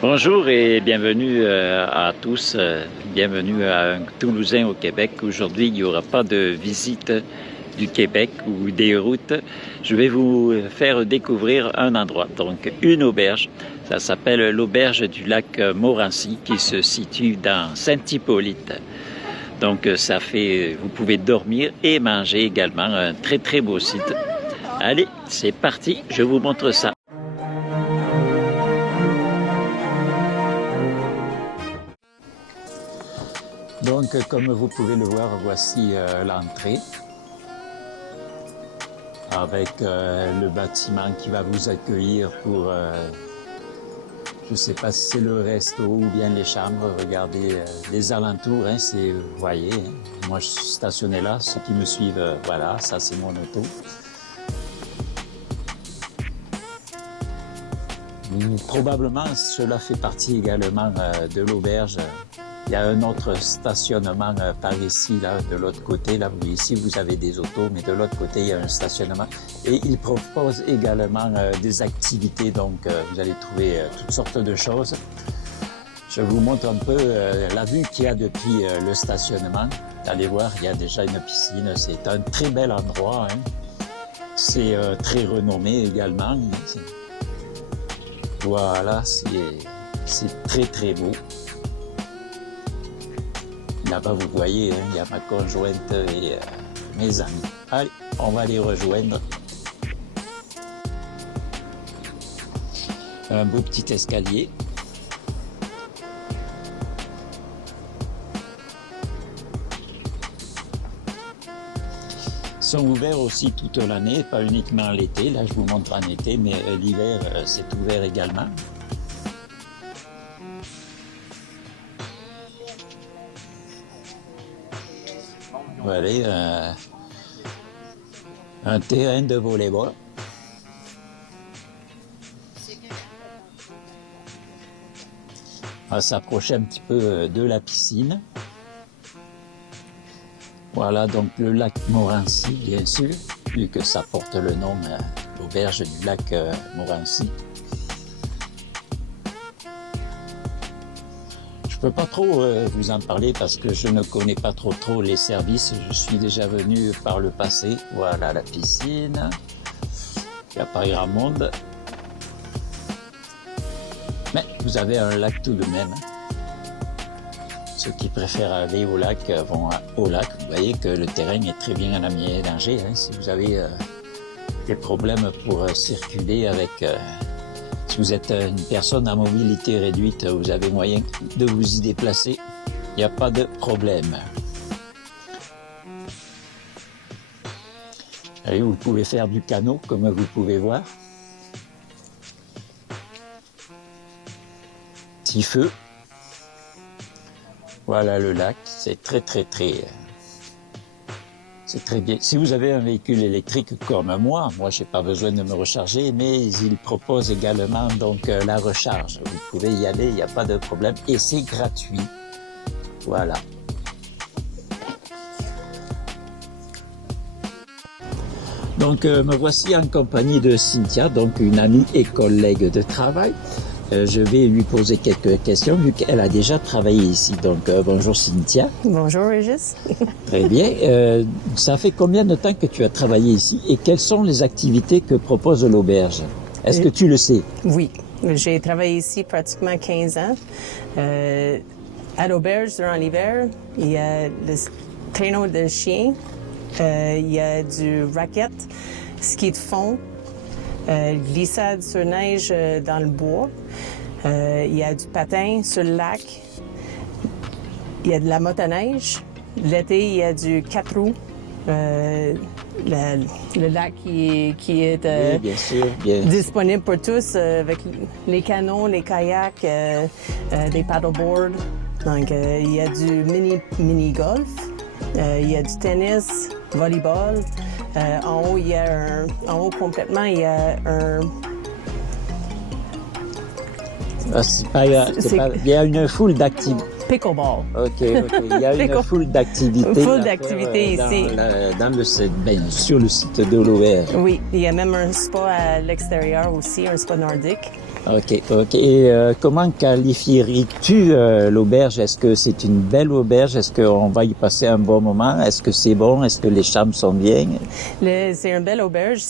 Bonjour et bienvenue à tous, bienvenue à un Toulousain au Québec. Aujourd'hui, il n'y aura pas de visite du Québec ou des routes. Je vais vous faire découvrir un endroit, donc une auberge. Ça s'appelle l'auberge du lac Morancy qui se situe dans Saint-Hippolyte. Donc ça fait, vous pouvez dormir et manger également, un très très beau site. Allez, c'est parti, je vous montre ça. Donc, comme vous pouvez le voir, voici l'entrée avec le bâtiment qui va vous accueillir pour, je ne sais pas si c'est le resto ou bien les chambres. Regardez les alentours, hein, vous voyez, hein, moi je suis stationné là, ceux qui me suivent, voilà, ça c'est mon auto. Probablement, cela fait partie également de l'auberge. Il y a un autre stationnement par ici, là, de l'autre côté. Là, ici, vous avez des autos, mais de l'autre côté, il y a un stationnement. Et il propose également des activités, donc vous allez trouver toutes sortes de choses. Je vous montre un peu la vue qu'il y a depuis le stationnement. Allez voir, il y a déjà une piscine. C'est un très bel endroit, hein. C'est très renommé également. Voilà, c'est très très beau. Là-bas, vous voyez, hein, il y a ma conjointe et mes amis. Allez, on va les rejoindre. Un beau petit escalier. Ils sont ouverts aussi toute l'année, pas uniquement l'été. Là, je vous montre en été, mais l'hiver, c'est ouvert également. Voilà, un terrain de volley-ball. On va s'approcher un petit peu de la piscine. Voilà, donc le lac Morancy, bien sûr, vu que ça porte le nom, l'auberge du lac Morancy. Je ne peux pas trop vous en parler parce que je ne connais pas trop les services. Je suis déjà venu par le passé. Voilà la piscine. Il n'y a pas grand monde. Mais vous avez un lac tout de même. Ceux qui préfèrent aller au lac vont au lac. Vous voyez que le terrain est très bien aménagé. Hein. Si vous avez des problèmes pour circuler avec... Si vous êtes une personne à mobilité réduite, vous avez moyen de vous y déplacer. Il n'y a pas de problème. Allez, vous pouvez faire du canot, comme vous pouvez voir. Petit feu. Voilà le lac. C'est très c'est très bien. Si vous avez un véhicule électrique comme moi j'ai pas besoin de me recharger, mais il propose également donc la recharge. Vous pouvez y aller, il n'y a pas de problème et c'est gratuit. Voilà. Donc me voici en compagnie de Cynthia, donc une amie et collègue de travail. Je vais lui poser quelques questions vu qu'elle a déjà travaillé ici. Donc, bonjour Cynthia. Bonjour Régis. Très bien. Ça fait combien de temps que tu as travaillé ici et quelles sont les activités que propose l'auberge? Est-ce que tu le sais? Oui, j'ai travaillé ici pratiquement 15 ans. À l'auberge, durant l'hiver, il y a le traîneau de chien, il y a du racket, ski de fond, glissade sur neige dans le bois. Il y a du patin sur le lac. Il y a de la motoneige. L'été, il y a du 4 roues. Le lac qui est Oui, bien sûr, bien. disponible pour tous avec les canots, les kayaks, des paddleboards. Donc, il y a du mini-golf. Il y a du tennis, volleyball. En haut complètement, il y a un... il y a une foule d'activités. Pickleball. OK. Il y a une foule d'activités. Foule d'activités ici. Sur le site de l'auberge. Oui, il y a même un spa à l'extérieur aussi, un spa nordique. Ok, ok. Et comment qualifierais-tu l'auberge? Est-ce que c'est une belle auberge? Est-ce qu'on va y passer un bon moment? Est-ce que c'est bon? Est-ce que les chambres sont bien? C'est une belle auberge.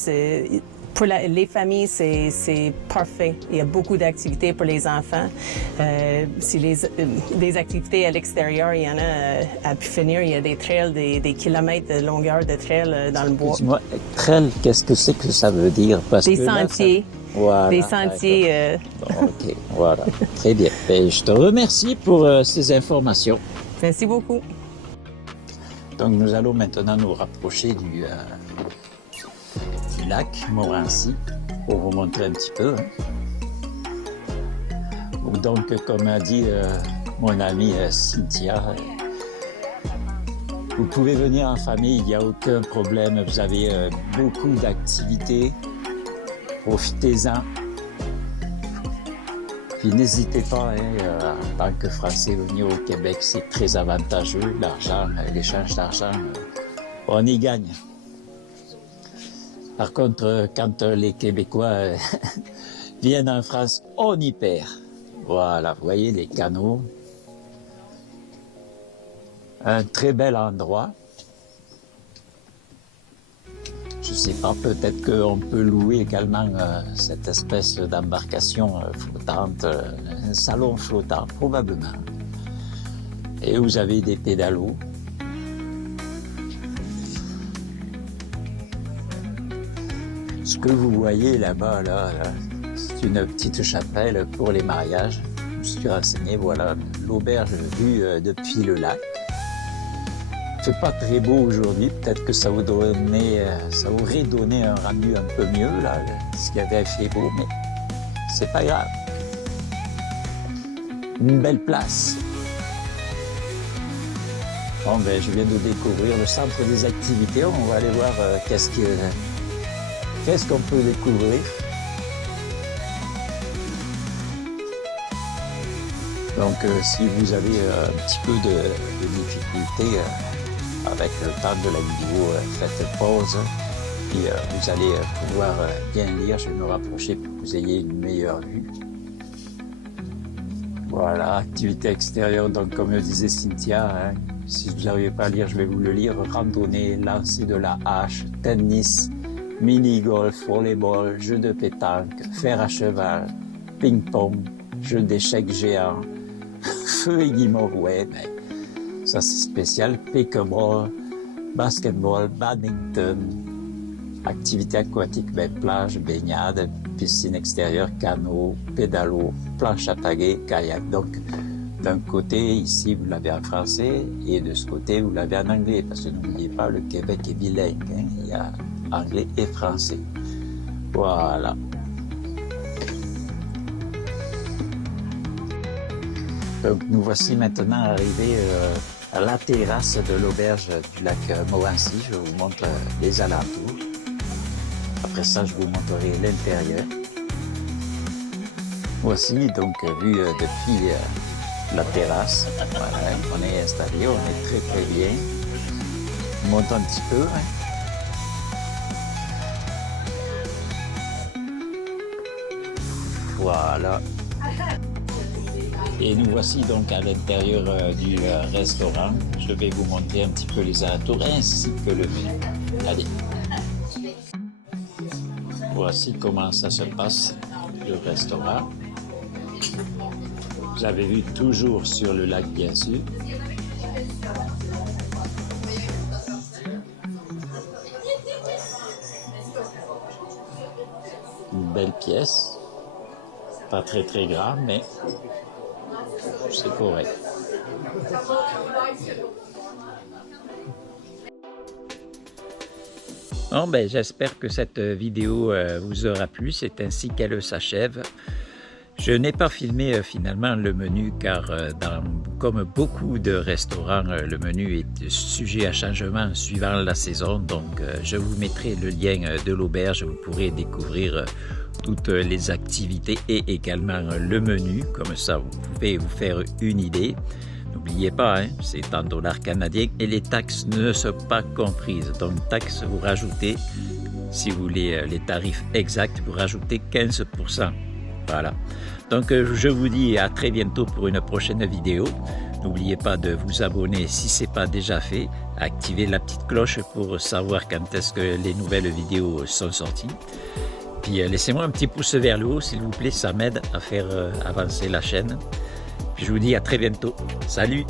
Pour les familles, c'est parfait. Il y a beaucoup d'activités pour les enfants. Des activités à l'extérieur, il y en a à pu finir. Il y a des trails, des kilomètres de longueur de trails dans le bois. Dis-moi, trail, qu'est-ce que c'est que ça veut dire? Parce Des que sentiers. Voilà, des sentiers. Bon, ok, voilà. Très bien. Ben, je te remercie pour ces informations. Merci beaucoup. Donc, nous allons maintenant nous rapprocher du lac Montmorency pour vous montrer un petit peu. Donc, comme a dit mon amie Cynthia, vous pouvez venir en famille, il n'y a aucun problème. Vous avez beaucoup d'activités. Profitez-en. Puis n'hésitez pas, en tant que Français, venir au Québec, c'est très avantageux. L'argent, l'échange d'argent, on y gagne. Par contre, quand les Québécois viennent en France, on y perd. Voilà, vous voyez les canaux. Un très bel endroit. Je sais pas, peut-être qu'on peut louer également cette espèce d'embarcation flottante, un salon flottant, probablement. Et vous avez des pédalos. Ce que vous voyez là-bas, là, c'est une petite chapelle pour les mariages. Je me suis renseigné, voilà, l'auberge vue depuis le lac. Il fait pas très beau aujourd'hui, peut-être que ça aurait donné un rendu un peu mieux, là, s'il avait fait beau, mais c'est pas grave. Une belle place. Bon, ben, je viens de découvrir le centre des activités. On va aller voir qu'est-ce qu'on peut découvrir. Donc, si vous avez un petit peu de difficulté avec le temps de la vidéo, faites pause, puis vous allez pouvoir bien lire. Je vais me rapprocher pour que vous ayez une meilleure vue. Voilà, activité extérieure, donc comme le disait Cynthia, si vous n'arrivez pas à lire, je vais vous le lire. Randonnée, lancer de la hache, tennis, mini-golf, volleyball, jeu de pétanque, fer à cheval, ping-pong, jeu d'échecs géant, feu et guimauve, ouais, ben, ça c'est spécial, pickleball, basketball, badminton, activité aquatique, ben, plage, baignade, piscine extérieure, canot, pédalo, planche à taguer, kayak. Donc, d'un côté, ici, vous l'avez en français, et de ce côté, vous l'avez en anglais, parce que n'oubliez pas, le Québec est bilingue, il y a anglais et français. Voilà. Donc, nous voici maintenant arrivés à la terrasse de l'auberge du lac Montmorency. Je vous montre les alentours. Après ça, je vous montrerai l'intérieur. Voici donc vue depuis la terrasse. Voilà, on est installé, on est très très bien. Je monte un petit peu. Voilà. Et nous voici donc à l'intérieur du restaurant. Je vais vous montrer un petit peu les alentours ainsi que le menu. Allez. Voici comment ça se passe, le restaurant. Vous avez vu toujours sur le lac, bien sûr. Une belle pièce. Pas très très grande, mais c'est correct. Bon, ben, j'espère que cette vidéo vous aura plu. C'est ainsi qu'elle s'achève. Je n'ai pas filmé finalement le menu car comme beaucoup de restaurants, le menu est sujet à changement suivant la saison. Donc je vous mettrai le lien de l'auberge. Vous pourrez découvrir toutes les activités et également le menu. Comme ça, vous pouvez vous faire une idée. N'oubliez pas, c'est en dollars canadiens et les taxes ne sont pas comprises. Donc, taxes, vous rajoutez, si vous voulez les tarifs exacts, vous rajoutez 15%. Voilà. Donc je vous dis à très bientôt pour une prochaine vidéo. N'oubliez pas de vous abonner si ce n'est pas déjà fait. Activez la petite cloche pour savoir quand est-ce que les nouvelles vidéos sont sorties. Puis laissez-moi un petit pouce vers le haut s'il vous plaît, ça m'aide à faire avancer la chaîne. Puis je vous dis à très bientôt. Salut!